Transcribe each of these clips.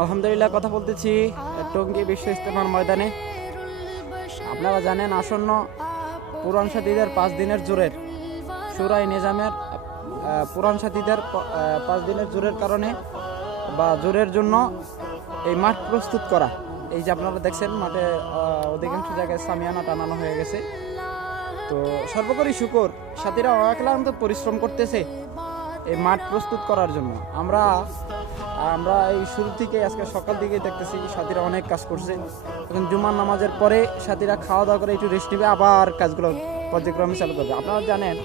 আলহামদুলিল্লাহ কথা বলতেছি টঙ্গী বিশ্ব ইস্তেমার ময়দানে। আপনারা জানেন আসন্ন পুরান সাথীদের 5 দিনের জোরের শুরাই নিজামের পুরান সাথীদের 5 দিনের জোরের কারণে বা জোরের জন্য এই মাঠ প্রস্তুত করা। এই যে আপনারা দেখছেন মাঠে অধিকাংশ জায়গায় সামিয়ানা টানানো হয়ে গেছে। তো সর্বোপরি শুকর সাথীরা অক্লান্ত পরিশ্রম করতেছে এই মাঠ প্রস্তুত করার জন্য। আমরা এই শুরু থেকে আজকে সকাল দিকে দেখতেছি সাথীরা অনেক কাজ করছে। এখন জুমার নামাজের পরে সাথীরা খাওয়া দাওয়া করে একটু রেস্ট নেবে, আবার কাজগুলো পর্যায়ক্রমে চালু করবে। আপনারা জানেন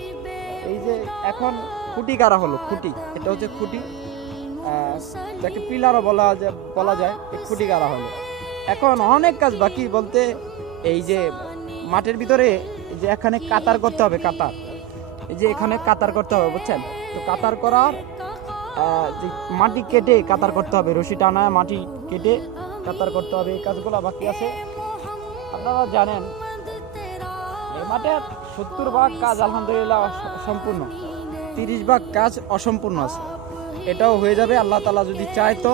এই যে এখন খুঁটি গাড়া হলো, খুঁটি এটা হচ্ছে খুঁটি, যাকে পিলারও বলা যায়, এই খুঁটি গাড়া হলো। এখন অনেক কাজ বাকি বলতে এই যে মাঠের ভিতরে এই যে এখানে কাতার করতে হবে, কাতার এই যে এখানে কাতার করতে হবে বুঝছেন। তো কাতার করার যে মাটি কেটে কাতার করতে হবে, রশি টানায় মাটি কেটে কাতার করতে হবে, এই কাজগুলো বাকি আছে। আপনারা জানেন এই মাঠের 70 ভাগ কাজ আলহামদুলিল্লাহ সম্পূর্ণ, 30 ভাগ কাজ অসম্পূর্ণ আছে। এটাও হয়ে যাবে আল্লাহ তাআলা যদি চায়, তো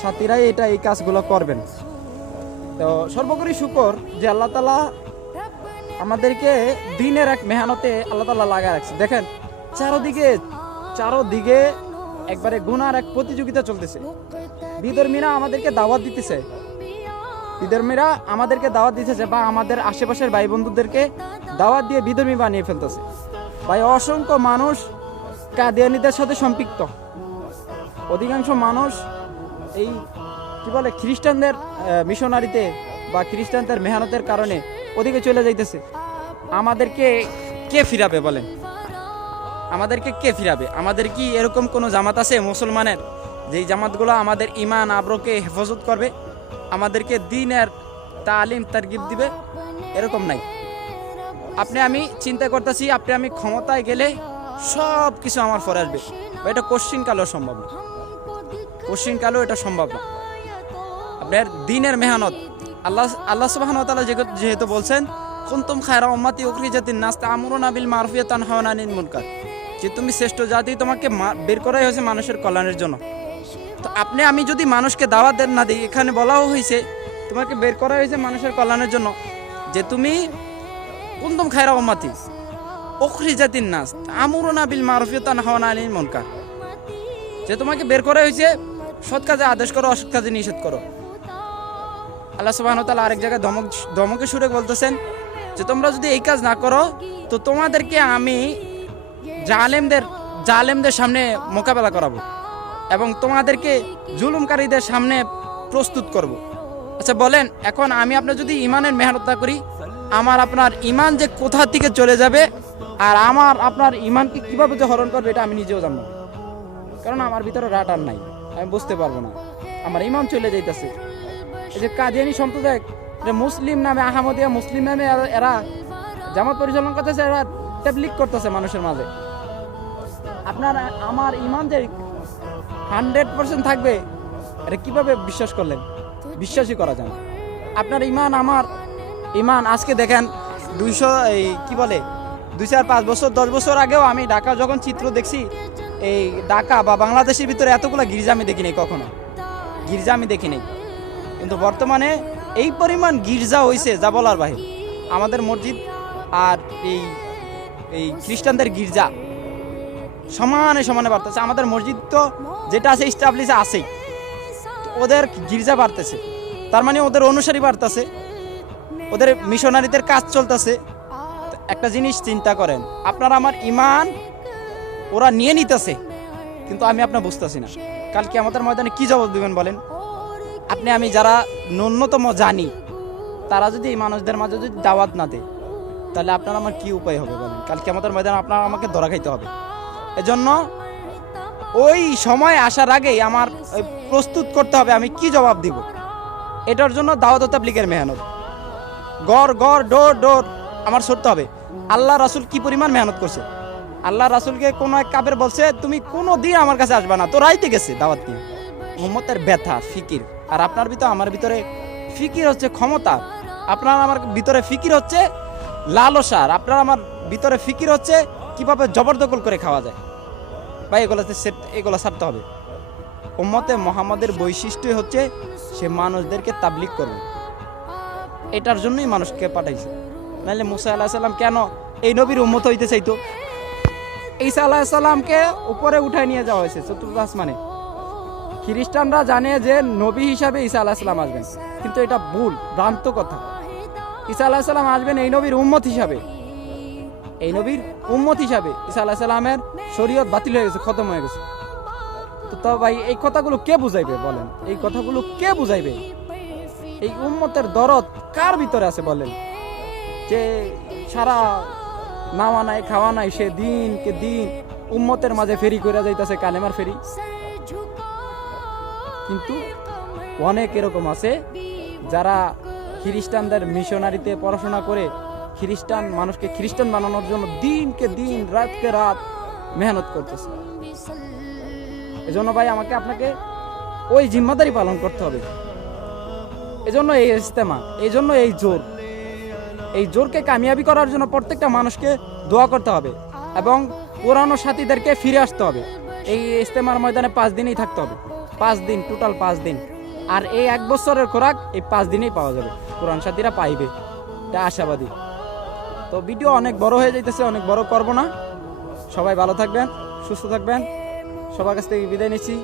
সাথীরাই এই কাজগুলো করবেন। তো সর্বোপরি শুকর যে আল্লাহ তাআলা আমাদেরকে দিনের এক মেহনতে আল্লাহ তাআলা লাগায় রাখছে। দেখেন চারোদিকে একবারে গুনার এক প্রতিযোগিতা চলতেছে। বিধর্মীরা আমাদেরকে দাওয়াত দিতেছে, বা আমাদের আশেপাশের ভাই বন্ধুদেরকে দাওয়াত দিয়ে বিধর্মী বানিয়ে ফেলতেছে। ভাই অসংখ্য মানুষ কাদিয়ানীদের সাথে সম্পৃক্ত। অধিকাংশ মানুষ এই কি বলে খ্রিস্টানদের মিশনারিতে বা খ্রিস্টানদের মেহনতের কারণে ওদিকে চলে যাইতেছে। আমাদেরকে কে ফিরাবে বলেন? আমাদেরকে কে ফিরাবে? আমাদের কি এরকম কোনো জামাত আছে মুসলমানের যেই জামাতগুলো আমাদের ইমান আবরকে হেফাজত করবে, আমাদেরকে দ্বীনের তালিম তারগিব দিবে? এরকম নাই। আমি চিন্তা করতেছি আমি ক্ষমতায় গেলে সব কিছু আমার পরে আসবে, এটা কোশ্চিনকালেও সম্ভব না, কোশ্চিনকালেও এটা সম্ভব না। আপনার দ্বীনের মেহনত আল্লাহ সুবহানাহু ওয়া তাআলা যেহেতু বলছেন কুনতুম খায়রা উম্মাতি উখরিজাতিন নাস তা'মুরুনা বিল মারুফি ওয়া তানহাউনা আনিল মুনকার, যে তুমি শ্রেষ্ঠ জাতি, তোমাকে বের করাই হয়েছে মানুষের কল্যাণের জন্য। তো আমি যদি মানুষকে দাওয়াত না দিই, এখানে বলাও হয়েছে তোমাকে বের করা হয়েছে মানুষের কল্যাণের জন্য, যে তুমি কুনতুম খায়রা উম্মাতি উখরিজাতিন নাস তা'মুরুনা বিল মারুফি ওয়া তানহাউনা আনিল মুনকার, যে তোমাকে বের করা হয়েছে সৎ কাজে আদেশ করো, অসৎ কাজে নিষেধ করো। আল্লাহ সুবহানাহু ওয়া তাআলা আরেক জায়গায় ধমকে সুরে বলতেছেন যে তোমরা যদি এই কাজ না করো তো তোমাদেরকে আমি জালেমদের সামনে মোকাবেলা করাবো এবং তোমাদেরকে জুলুমকারীদের সামনে প্রস্তুত করব। আচ্ছা বলেন, এখন আপনার যদি ইমানের মেহনত না করি, আপনার ইমান যে কোথা থেকে চলে যাবে আর আপনার ইমানকে কিভাবে যে হরণ করবে এটা আমি নিজেও জানবো, কারণ আমার ভিতরে রাটার নাই, আমি বুঝতে পারবো না, আমার ইমান চলে যাইতেছে। এই যে কাদিয়ানী সম্প্রদায় মুসলিম নামে, আহমদিয়া মুসলিম নামে এরা জামাত পরিচালনা করতেছে, এরা তাবলীগ করতেছে মানুষের মাঝে। আমার ইমান যে 100% থাকবে এটা কিভাবে বিশ্বাস করলেন? বিশ্বাসই করা যায় না। আপনার ইমান আমার ইমান আজকে দেখেন 2-4-5 বছর 10 বছর আগেও আমি ঢাকা যখন চিত্র দেখছি, এই ঢাকা বা বাংলাদেশের ভিতরে এতগুলো গির্জা আমি দেখিনি, কখনো গির্জা আমি দেখিনি। কিন্তু বর্তমানে এই পরিমাণ গির্জা হয়েছে যা বলার বাহিরে। আমাদের মসজিদ আর এই খ্রিস্টানদের গির্জা সমানে বাড়তেছে। আমাদের মসজিদ তো যেটা আছে স্টাবলিশ আছেই, ওদের গির্জা বাড়তেছে, তার মানে ওদের অনুসারী বাড়তেছে, ওদের মিশনারিদের কাজ চলতেছে। একটা জিনিস চিন্তা করেন, আপনার আমার ইমান ওরা নিয়ে নিতেছে, কিন্তু আপনার বুঝতেছি না কালকে আমাদের ময়দানে কি জবাব দিবেন বলেন? আমি যারা ন্যূনতম জানি তারা যদি এই মানুষদের মাঝে যদি দাওয়াত না দেয়, তাহলে আপনার আমার কি উপায় হবে বলেন? কালকে আমাদের ময়দানে আপনার আমাকে ধরা খাইতে হবে। এজন্য ওই সময় আসার আগেই আমার প্রস্তুত করতে হবে আমি কি জবাব দিব। এটার জন্য দাওয়াত ও তাবলীগের মেহনত, গড় ডোর আমার ছড়তে হবে। আল্লাহ রাসূল কি পরিমাণ মেহনত করছে। আল্লাহ রাসূলকে কোনো এক কাফের বলছে তুমি কোনো দিন আমার কাছে আসবে না, তো রাইতে গেছে দাওয়াত নিয়ে। উম্মতের ব্যথা ফিকির, আর আপনার ভিতরে আমার ভিতরে ফিকির হচ্ছে ক্ষমতা, আপনার আমার ভিতরে ফিকির হচ্ছে লালসার, আপনার আমার ভিতরে ফিকির হচ্ছে কিভাবে জবরদখল করে খাওয়া যায়। ভাই এগুলো ছাড়তে হবে। উম্মতে মুহাম্মাদের বৈশিষ্ট্যই হচ্ছে সে মানুষদেরকে তাবলীগ করবে। এটার জন্যই মানুষকে পাঠাইছে। নাহলে মুসা আলাইহিস সালাম কেন এই নবীর উম্মত হইতে চাইতো? ঈসা আলাইহিস সালামকে উপরে উঠায় নিয়ে যাওয়া হয়েছে চতুর্থ আসমানে। খ্রিস্টানরা জানে যে নবী হিসাবে ঈসা আলাইহিস সালাম আসবেন, কিন্তু এটা ভুল, ভ্রান্ত কথা। ঈসা আলাইহিস সালাম আসবেন এই নবীর উম্মত হিসাবে, এই নবীর উম্মত হিসাবে। ঈসা আলাইহিস সালামের শরীয়ত বাতিল হয়ে গেছে, খতম হয়ে গেছে। তো ভাই এই কথাগুলো কে বুঝাইবে বলেন? এই কথাগুলো কে বুঝাইবে? এই উম্মতের দরদ কার ভিতরে আছে বলেন? যে সারা নাওয়া নাই খাওয়া নাই, সে দিনকে দিন উম্মতের মাঝে ফেরি করে যাইতেছে, কালেমার ফেরি। কিন্তু অনেক এরকম আছে যারা খ্রিস্টানদের মিশনারিতে পড়াশোনা করে খ্রিস্টান মানুষকে খ্রিস্টান বানানোর জন্য দিনকে দিন রাতকে রাত মেহনত করতেছে। এজন্য ভাই আমাকে আপনাকে ওই জিম্মাদারি পালন করতে হবে। এজন্য এই ইজতেমা, এই জন্য এই জোর, এই জোরকে কামিয়াবি করার জন্য প্রত্যেকটা মানুষকে দোয়া করতে হবে এবং পুরানো সাথীদেরকে ফিরে আসতে হবে। এই ইজতেমার ময়দানে 5 দিনই থাকতে হবে, 5 দিন, টোটাল 5 দিন। আর এই 1 বছরের খোরাক এই 5 দিনেই পাওয়া যাবে, পুরান সাথীরা পাইবে, এটা আশাবাদী। তো ভিডিও অনেক বড় হয়ে যাইতেছে, অনেক বড় করব না। সবাই ভালো থাকবেন, সুস্থ থাকবেন, সবার কাছ থেকে বিদায় নিচ্ছি।